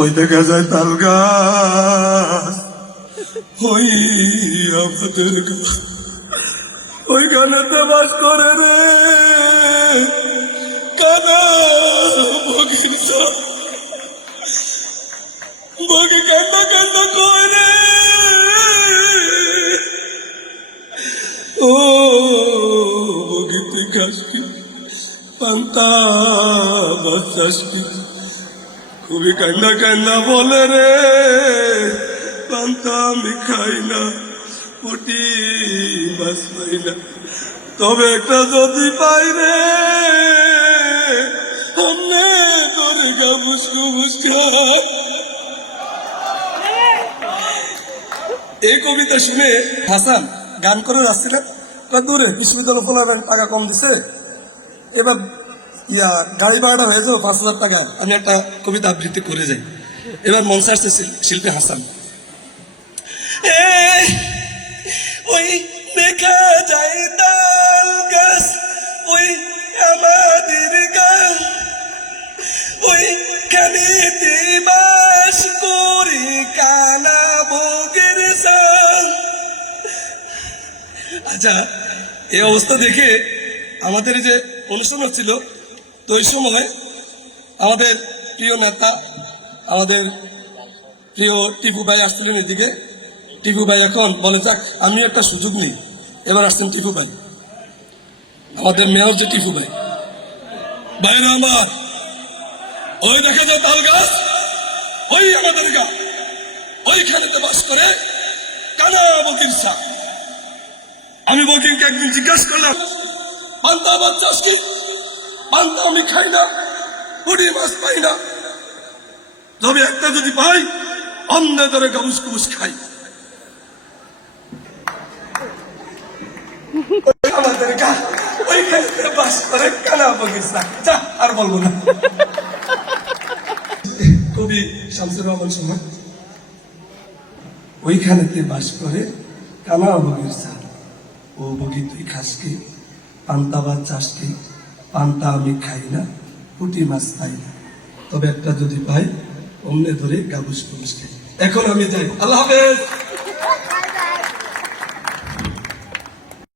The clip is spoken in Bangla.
ওই দেখা যায় তাল গাছ, ওই আমাদের গাছ, ওইখানেতে বাস করে রে কানা বগিচা। বগি কান্না কান্না কয় রে, ও বগিতে ঘাস কি পান্তা বাচ্চাস কি, খুবই কান্না কান্না বলে রে, পান্তা আমি খাই না, পুটি বাস পাই না, তবে একটা যদি পাই রে हमने তোরে গাবুস গুবুস খায়। এই কবিতা শুনে হাসান গান করে যাচ্ছিলেন, দূরে বিশ্ববিদ্যালয় খোলার টাকা কম দিছে, এবার গাড়ি ভাড়াটা হয়ে যাবো 5,000 টাকা, আমি একটা কবিতা আবৃত্তি করে যাই। এবার মঞ্চে আসছে শিল্পী হাসান। ওই দেখা যায় তাল গাছ, ওই আমাদের গান, ওই খানেতে বাস করে কানা বগের সাল। আচ্ছা, এই অবস্থা দেখে আমাদের যে অনুষ্ঠান হচ্ছিল, তো ওই সময় আমাদের প্রিয় নেতা, আমাদের প্রিয় টিপু ভাই আসছিলেন এদিকে। টিপু ভাই এখন বলে যাক আমি একটা সুযোগ নিই, এবার আসছেন টিপু ভাই, আমাদের মেয়র যে টিপু ভাই। ভাইরা আমার, ওই দেখা যায় তাল গাছ, ওই আমাদের গা, ওইখানেতে বাস করে কানা বকির সা। আমি বকিরকে একদিন জিজ্ঞাসা করলাম, পান্তা বাচ্চা কি? পান্তা আমি খাই না, পুরি মাছ পাই না, তবে একটা যদি পাই অন্য ধরে গাবুস কুবুস খাই। আমাদের গা ওইখানে বাস করে কানা বকির সা। যা আর বলবো না। কবি শামসুর রহমান সময়, ওইখানেতে বাস করে কানা বগির সা। ও বগি তুই খাস কি? পান্তা ভাত চাস কি? পান্তা আমি খাই না, পুঁটি মাছ খাই না, তবে একটা যদি পাই অমনে ধরে গাবুস কুবুস খাই। এখন আমি যাই, আল্লাহ হাফেজ।